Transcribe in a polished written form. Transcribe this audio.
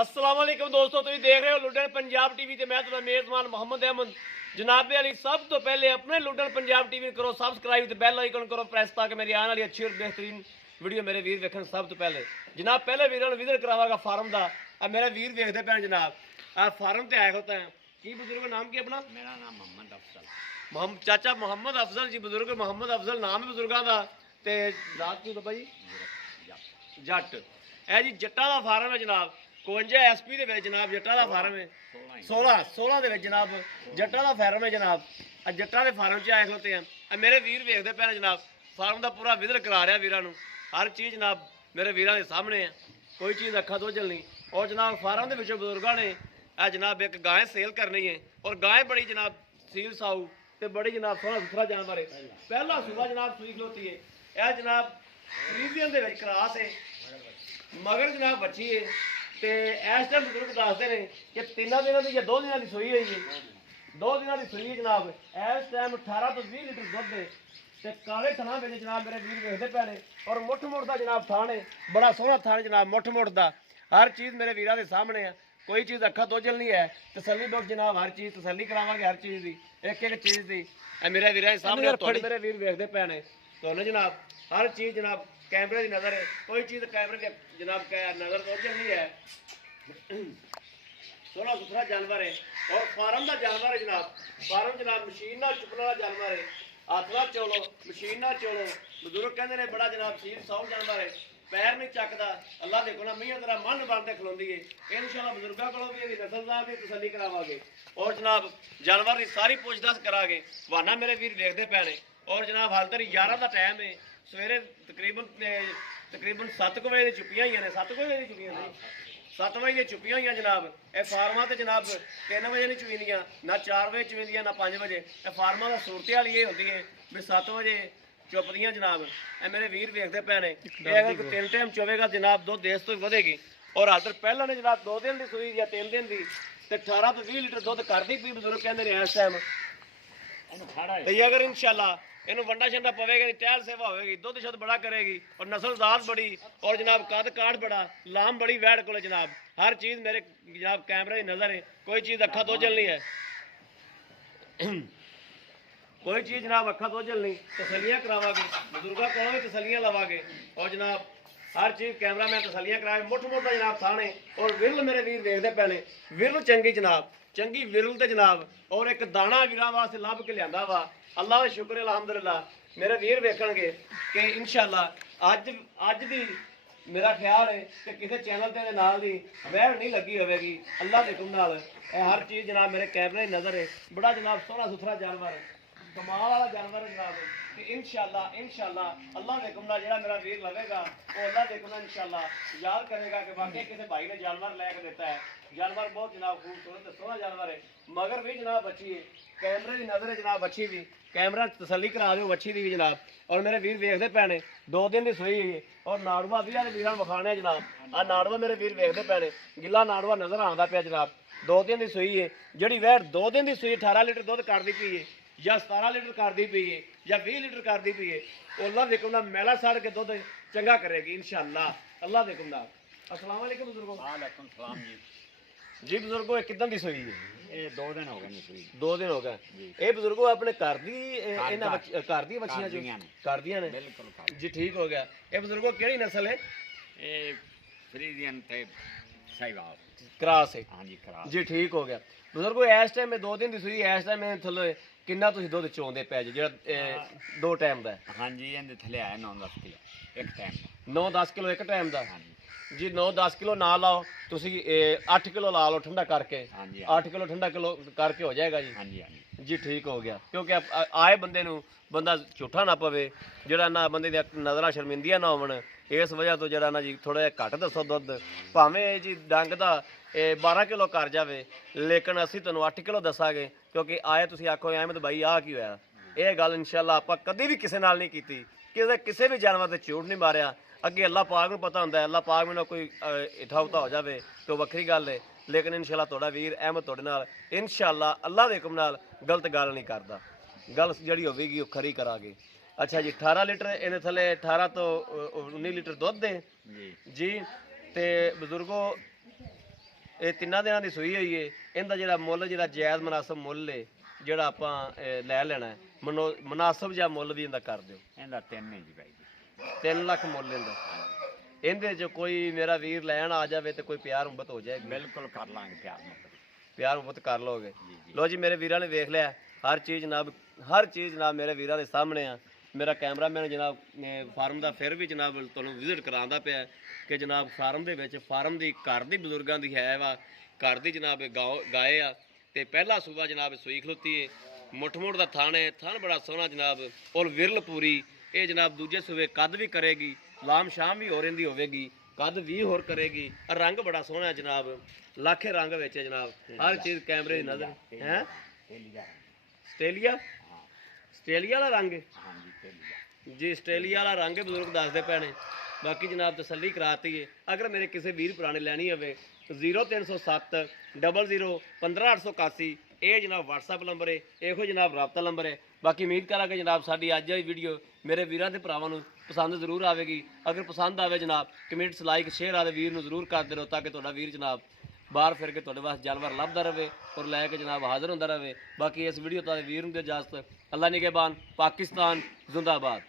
अस्सलाम वालेकुम दोस्तों, तुम देख रहे हो लुडन पंजाब टीवी ते मैं तुम्हारा मेजबान मोहम्मद अहमद जनाबे अली। सब तो पहले अपने लुडन पंजाब टीवी करो सब्सक्राइब ते बैल आइकन करो प्रेस ताकि मेरी आने वाली अच्छी और बेहतरीन वीडियो मेरे वीर वेखन। सब तो पहले जनाब पहले वीर विजिट करावागा फार्म का। अब मेरा वीर वेखते पैन जनाब आ फार्म ते आया होता है। की बुजुर्ग नाम की अपना? मेरा नाम मोहम्मद अफजल। चाचा मोहम्मद अफजल जी, बुजुर्ग मोहम्मद अफजल नाम है बुजुर्गों का। ते जात की बाबा जी जट है जी। जट्टा का फार्म है जनाब 52 SP ਦੇ ਵਿੱਚ ਜਨਾਬ ਜੱਟਾਂ ਦਾ ਫਾਰਮ ਹੈ। 16 ਦੇ ਵਿੱਚ ਜਨਾਬ ਜੱਟਾਂ ਦਾ ਫਾਰਮ ਹੈ ਜਨਾਬ। ਆ ਜੱਟਾਂ ਦੇ ਫਾਰਮ 'ਚ ਆਏ ਖਲੋਤੇ ਆ। ਆ ਮੇਰੇ ਵੀਰ ਵੇਖਦੇ ਪਏ ਨੇ ਜਨਾਬ ਫਾਰਮ ਦਾ ਪੂਰਾ ਵਿਜ਼ਿਟ ਕਰਾ ਰਿਹਾ ਵੀਰਾਂ ਨੂੰ। ਹਰ ਚੀਜ਼ ਜਨਾਬ ਮੇਰੇ ਵੀਰਾਂ ਦੇ ਸਾਹਮਣੇ ਆ, ਕੋਈ ਚੀਜ਼ ਅੱਖਾਂ ਤੋਂ ਝੱਲ ਨਹੀਂ। ਔਰ ਜਨਾਬ ਫਾਰਮ ਦੇ ਵਿੱਚੋਂ ਬਜ਼ੁਰਗਾਂ ਨੇ ਆ ਜਨਾਬ ਇੱਕ ਗਾਂ ਸੇਲ ਕਰਨੀ ਹੈ ਔਰ ਗਾਂ ਬੜੀ ਜਨਾਬ ਸੀਲ ਸਾਊ ਤੇ ਬੜੀ ਜਨਾਬ ਸੋਹਣਾ ਸੁਥਰਾ ਜਾਨਵਰ ਹੈ। ਪਹਿਲਾ ਸੂਬਾ ਜਨਾਬ ਸੂਈ ਖਲੋਤੀ ਹੈ। ਇਹ ਜਨਾਬ ਫਰੀਜ਼ੀਅਨ ਦੇ ਵਿੱਚ ਕਰਾਸ ਹੈ, ਮਗਰ ਜਨਾਬ ਬੱਚੀ ਹੈ। ਤੇ ਇਸ ਟਾਈਮ ਬਜ਼ੁਰਗ ਦੱਸਦੇ ਨੇ ਕਿ 3 ਦਿਨਾਂ ਦੀ ਜਾਂ 2 ਦਿਨਾਂ ਦੀ ਸੂਈ ਹੋਈ ਹੈ। 2 ਦਿਨਾਂ ਦੀ ਸੂਈ ਜਨਾਬ ਇਸ ਟਾਈਮ 18 ਤੋਂ 20 ਲੀਟਰ ਦੁੱਧ ਹੈ ਤੇ ਕਾਲੇ ਥਣਾ ਵਿੱਚ ਜਨਾਬ ਮੇਰੇ ਵੀਰ ਵੇਖਦੇ ਪਏ ਨੇ। ਔਰ ਮੁੱਠ ਮੁੱਠ ਦਾ ਜਨਾਬ ਥਾਣ ਹੈ, ਬੜਾ ਸੋਹਣਾ ਥਾਣ ਜਨਾਬ ਮੁੱਠ ਮੁੱਠ ਦਾ। ਹਰ ਚੀਜ਼ ਮੇਰੇ ਵੀਰਾਂ ਦੇ ਸਾਹਮਣੇ ਆ, ਕੋਈ ਚੀਜ਼ ਅੱਖਾਂ ਤੋਂ ਝੱਲ ਨਹੀਂ ਹੈ। ਤਸੱਲੀ ਬਖਸ਼ ਜਨਾਬ ਹਰ ਚੀਜ਼ ਤਸੱਲੀ ਕਰਾਵਾਂਗੇ, ਹਰ ਚੀਜ਼ ਦੀ ਇੱਕ ਇੱਕ ਚੀਜ਼ ਦੀ। ਇਹ ਮੇਰੇ ਵੀਰਾਂ ਦੇ ਸਾਹਮਣੇ ਤੁਹਾਡੇ ਮੇਰੇ ਵੀਰ ਵੇਖਦੇ ਪਏ ਨੇ ਤੁਹਾਨੂੰ ਜਨਾਬ ਹਰ ਚੀਜ਼ ਜਨਾਬ कैमरे की नज़र है, कोई चीज़ कैमरे की जनाब नज़र तो चल नहीं है। सोलह सुथरा जानवर है और फार्म का जानवर है जनाब। फार्म जनाब मशीन ना चुकने वाला जानवर है, हाथ ना चोलो मशीन ना चोलो। बजुर्ग कहते हैं बड़ा जनाब सील सौ जानवर है, पैर नहीं चकता। अल्लाह देखो ना मियाँ तेरा मन बनते खलोंदी है। इंशाअल्लाह बजुर्गों को भी नस्लदार की तसल्ली करावांगे और जनाब जानवर की सारी पुछदस करांगे। वाना मेरे वीर देखते पे ने। और जनाब हाल तक 11 का टाइम है, सवेरे तकरीबन 7 बजे की छुट्टियां हुई ने। 7 बजे की छुट्टियां ने, 7 बजे की छुट्टियां हुई जनाब। ये फार्मा तो जनाब 3 बजे नहीं चुवींदियां, ना 4 बजे चुवींदियां, ना 5 बजे। ये फार्मा का सूरत हाल ये होती है भी 7 बजे चुपदियां जनाब। ये मेरे वीर वेखते पे ने। अगर 3 टाइम चुवेगा जनाब दुध देश तो वधेगी। और हाल तक पहला ने जनाब 2 दिन की सूई या 3 दिन की ते 18 तो 20 लीटर दुध करती पी बजुर्ग कहते हैं इस टाइम। अगर इंशाअल्लाह ਇਹਨੂੰ ਵੰਡਾ ਛੰਡਾ ਪਵੇਗਾ, ਟਹਿਲ ਸੇਵਾ ਹੋਵੇਗੀ, ਦੁੱਧ ਸ਼ੁੱਧ ਬੜਾ ਕਰੇਗੀ ਔਰ ਨਸਲਦਾਰ ਬੜੀ ਔਰ ਜਨਾਬ ਕੱਦ ਕਾਠ ਬੜਾ ਲਾਮ ਬੜੀ ਵੈੜ ਕੋਲ ਜਨਾਬ। ਹਰ ਚੀਜ਼ ਮੇਰੇ ਜਨਾਬ ਕੈਮਰੇ ਦੀ ਨਜ਼ਰ ਹੈ, ਕੋਈ ਚੀਜ਼ ਅੱਖਾਂ ਤੋਂ ਝੱਲ ਨਹੀਂ ਹੈ। ਕੋਈ ਚੀਜ਼ ਜਨਾਬ ਅੱਖਾਂ ਤੋਂ ਝੱਲ ਨਹੀਂ। ਤਸੱਲੀਆਂ ਕਰਾਵਾਂਗੇ ਬਜ਼ੁਰਗਾਂ ਕੋਲੋਂ ਵੀ ਤਸੱਲੀਆਂ ਲਵਾਂਗੇ ਔਰ ਜਨਾਬ ਹਰ ਚੀਜ਼ ਕੈਮਰਾ ਮੈਂ ਤਸੱਲੀਆਂ ਕਰਾਏ। ਮੁੱਠ ਮੁੱਠ ਦਾ ਜਨਾਬ ਥਾਣੇ ਔਰ ਵਿਰਲ ਮੇਰੇ ਵੀਰ ਦੇਖਦੇ ਪਏ ਨੇ। ਵਿਰਲ ਚੰਗੀ ਜਨਾਬ ਚੰਗੀ ਵਿਰਲ ਤੇ ਜਨਾਬ ਔਰ ਇੱਕ ਦਾਣਾ ਵੀਰਾਂ ਵਾਸਤੇ ਲੱਭ ਕੇ ਲਿਆਂਦਾ ਵਾ। अल्लाह का शुक्र है अलहमदुलिल्लाह। मेरे वीर वेखणगे कि इंशाअल्लाह अज दी मेरा ख्याल है कि किसी चैनल के नाल दी वैर नहीं लगी होगी। अल्लाह के हुक्म नाल हर चीज़ जनाब मेरे कैमरे की नज़र है। बड़ा जनाब सोहना सुथरा जानवर है, कमाल वाला जानवर है जनाब। कि इंशाअल्लाह अल्लाह के हुक्म नाल जिहड़ा मेरा वीर लवेगा वो अल्लाह के हुक्म नाल इंशाअल्लाह याद करेगा कि वाकई किसी भाई ने जानवर लैके देता है। जानवर बहुत जनाब खूबसूरत सोहना जानवर है, मगर भी जनाब अच्छी है। कैमरे की नज़र है जनाब अच्छी भी, कैमरा तसल्ली करा दो अच्छी दी भी जनाब। और मेरे वीर वेखते पे ने 2 दिन की सूई है और नाड़ुआ भी वीर विखाने जनाब। आ नाड़ुआ मेरे वीर वेखते पे ने, गिला नाड़ुआ नज़र आता पे जनाब। 2 दिन की सूई है जी वैर 2 दिन की सूई 18 लीटर दुध करती पी है या 17 लीटर करती पी है या 20 लीटर करती पी है। अल्लाह देखो ना मैला सड़ के दुध चंगा करेगी इंशाअल्लाह अल्लाह देखो ना। अस्सलाम वालेकुम बुजुर्गो। वालेकुम सलाम जी। जी बुजुर्गो ये किदां दी सूई है? ये 2 दिन हो गए सूई। 2 दिन हो गए। ये बुजुर्गो अपने घर दी घर दी बच्चियां जो कर दियां ने? बिल्कुल जी ठीक हो गया। ये बुजुर्गो केड़ी नस्ल है? ये फ्रीजियन ते साहिवाल क्रॉस है। हां जी क्रॉस जी ठीक हो गया। बुजुर्गो इस टाइम 2 दिन दी सूई इस टाइम थल्ले किन्ना तुसीं दुध चोंदे पे जे जेड़ा 2 टाइम दा? हां जी इहदे थले आया 9-10 किलो एक टाइम दा। 9-10 किलो एक टाइम दा? हां जी जी 9-10 किलो ना लाओ तुसी 8 किलो ला लो ठंडा करके। हां जी 8 किलो ठंडा किलो करके हो जाएगा जी। हां जी जी ठीक हो गया। क्योंकि आए बंदे नू बंदा झूठा ना पवे, जेड़ा ना बंदे दी नज़रां शर्मिंदियां ना होवन। इस वजह तो जेड़ा ना जी थोड़ा जिहा घट दसो दुध भावें जी डंग दा 12 किलो कर जावे लेकिन असीं तुहानूं 8 किलो दसांगे क्योंकि आए तुसीं आखो अहमद भाई आ की होया। ये गल इंशाअल्लाह आपां कदी भी किसी नाल नहीं कीती, किसी भी जानवर ते झूठ नहीं मारिया। अगे अल्लाह पाक नूं पता हुंदा है, अल्लाह पाक मैनूं कोई इठा उठा हो जाए तो वक्री गल है। लेकिन इंशाअल्लाह तुहाडा वीर अहमद तुहाडे नाल इंशाअल्लाह अल्लाह दे हुक्म नाल गलत गल नहीं करदा। गल जिहड़ी होवेगी वो खरी करांगे। अच्छा जी 18 लीटर इहदे थले 18 तो 19 लीटर दुध दे जी। ते बजुर्गो ਇਹ 3 ਦਿਨਾਂ ਦੀ ਸੂਈ ਹੋਈ ਏ। ਇਹਦਾ ਜਿਹੜਾ ਮੁੱਲ ਜਿਹੜਾ ਜਾਇਜ਼ ਮਨਾਸਬ ਮੁੱਲ ਏ ਜਿਹੜਾ ਆਪਾਂ ਲੈ ਲੈਣਾ ਹੈ, ਮਨਾਸਬ ਜਿਹਾ ਮੁੱਲ ਵੀ ਇਹਦਾ ਕਰ ਦਿਓ। ਇਹਦਾ 3 ਜੀ ਭਾਈ ਜੀ। 3 ਲੱਖ ਮੁੱਲ ਇਹਦਾ। ਇਹਦੇ 'ਚ ਕੋਈ ਮੇਰਾ ਵੀਰ ਲੈਣ ਆ ਜਾਵੇ ਤੇ ਕੋਈ ਪਿਆਰ ਮੁਹੱਬਤ ਹੋ ਜਾਏਗੀ? ਬਿਲਕੁਲ ਕਰ ਲਾਂਗੇ ਪਿਆਰ ਨਾਲ। ਪਿਆਰ ਮੁਹੱਬਤ ਕਰ ਲਓਗੇ। ਜੀ ਜੀ। ਲੋ ਜੀ ਮੇਰੇ ਵੀਰਾਂ ਨੇ ਵੇਖ ਲਿਆ, ਹਰ ਚੀਜ਼ ਜਨਾਬ, ਹਰ ਚੀਜ਼ ਜਨਾਬ ਮੇਰੇ ਵੀਰਾਂ ਦੇ ਸਾਹਮਣੇ ਆ। ਮੇਰਾ ਕੈਮਰਾਮੈਨ ਜਨਾਬ ਫਾਰਮ ਦਾ ਫਿਰ ਵੀ ਜਨਾਬ ਤੁਹਾਨੂੰ ਵਿਜ਼ਿਟ ਕਰਾਉਂਦਾ ਪਿਆ ਕਿ ਜਨਾਬ ਫਾਰਮ ਦੇ ਵਿੱਚ ਫਾਰਮ ਦੀ ਘਰ ਦੀ ਬਜ਼ੁਰਗਾਂ ਦੀ ਹੈ ਵਾ, ਘਰ ਦੀ ਜਨਾਬ ਗਾਏ ਆ ਤੇ ਪਹਿਲਾ ਸੂਬਾ ਜਨਾਬ ਸੂਈ ਖਲੋਤੀ ਏ। ਮੁੱਠ ਦਾ ਥਣ ਹੈ, ਥਣ ਬੜਾ ਸੋਹਣਾ ਜਨਾਬ ਔਰ ਵਿਰਲ ਪੂਰੀ। ਇਹ ਜਨਾਬ ਦੂਜੇ ਸੂਬੇ ਕੱਦ ਵੀ ਕਰੇਗੀ, ਲਾਮ ਸ਼ਾਮ ਵੀ ਹੋ ਰਹਿੰਦੀ ਹੋਵੇਗੀ, ਕੱਦ ਵੀ ਹੋਰ ਕਰੇਗੀ। ਰੰਗ ਬੜਾ ਸੋਹਣਾ ਜਨਾਬ, ਲਾਖੇ ਰੰਗ ਵਿੱਚ ਹੈ ਜਨਾਬ, ਹਰ ਚੀਜ਼ ਕੈਮਰੇ ਦੀ ਨਜ਼ਰ ਹੈ। ਆਸਟ੍ਰੇਲੀਆ, ਆਸਟ੍ਰੇਲੀਆ ਵਾਲਾ ਰੰਗ ਹੈ ਹਾਂਜੀ ਤੇਲੀਆ ਜੀ, ਆਸਟ੍ਰੇਲੀਆ ਵਾਲਾ ਰੰਗ ਬਜ਼ੁਰਗ ਦੱਸਦੇ ਪਏ ਨੇ। ਬਾਕੀ ਜਨਾਬ ਤਸੱਲੀ ਕਰਾਤੀ ਹੈ। ਅਗਰ ਮੇਰੇ ਕਿਸੇ ਵੀਰ ਭਰਾ ਨੇ ਲੈਣੀ ਹੋਵੇ 0307 00 15881 ਇਹ ਜਨਾਬ WhatsApp ਨੰਬਰ ਹੈ, ਇਹੋ ਜਨਾਬ ਰਾਬਤਾ ਨੰਬਰ ਹੈ। ਬਾਕੀ ਉਮੀਦ ਕਰਾਂਗੇ ਜਨਾਬ ਸਾਡੀ ਅੱਜ ਦੀ ਵੀਡੀਓ ਮੇਰੇ ਵੀਰਾਂ ਤੇ ਭਰਾਵਾਂ ਨੂੰ ਪਸੰਦ ਜ਼ਰੂਰ ਆਵੇਗੀ। ਅਗਰ ਪਸੰਦ ਆਵੇ ਜਨਾਬ ਕਮੈਂਟਸ, ਲਾਈਕ, ਸ਼ੇਅਰ ਆਦੇ ਵੀਰ ਨੂੰ ਜ਼ਰੂਰ ਕਰਦੇ ਰਹੋ ਤਾਂ ਕਿ ਤੁਹਾਡਾ ਵੀਰ ਜਨਾਬ ਬਾਹਰ ਫਿਰ ਕੇ ਤੁਹਾਡੇ ਵਾਸਤੇ ਜਾਨਵਰ ਲੱਭਦਾ ਰਹੇ ਔਰ ਲੈ ਕੇ ਜਨਾਬ ਹਾਜ਼ਰ ਹੁੰਦਾ ਰਹੇ। ਬਾਕੀ ਇਸ ਵੀਡੀਓ ਤੁਹਾਡੇ ਵੀਰ ਨੂੰ ਦੀ ਇਜਾਜ਼ਤ। ਅੱਲਾ ਨਿਗਹਿਬਾਨ, ਪਾਕਿਸਤਾਨ ਜ਼ਿੰਦਾਬਾਦ।